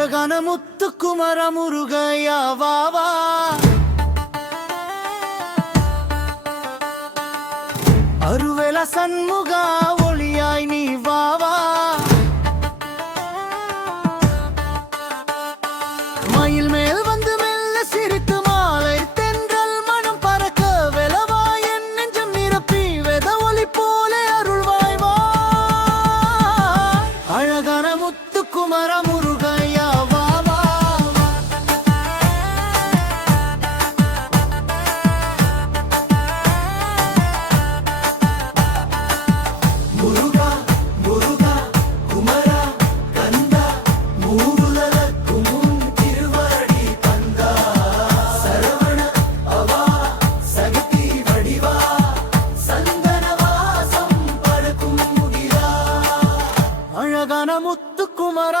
அழகான முத்துக்குமர முருகையா வாவா, அருவேல சண்முகா ஒளியாய் நீ வாவா, மயில் மேல் வந்து மெல்ல சிரித்து மாலை தென்றல் மனம் பறக்க வெலவாய் என் நெஞ்சம் நிரப்பி வெத ஒளி போல அருள்வாய் வா. அழகான முத்துக்குமர முருகையா வாவா, முருகா முருகா குமரா கந்தா மூவுலகுக்கும் உன் திருவடி தந்தா, சரவண அவா சக்தி வடிவா சந்தன வாசம் பறக்கும் முகிலா. அழகான முத்துக்குமர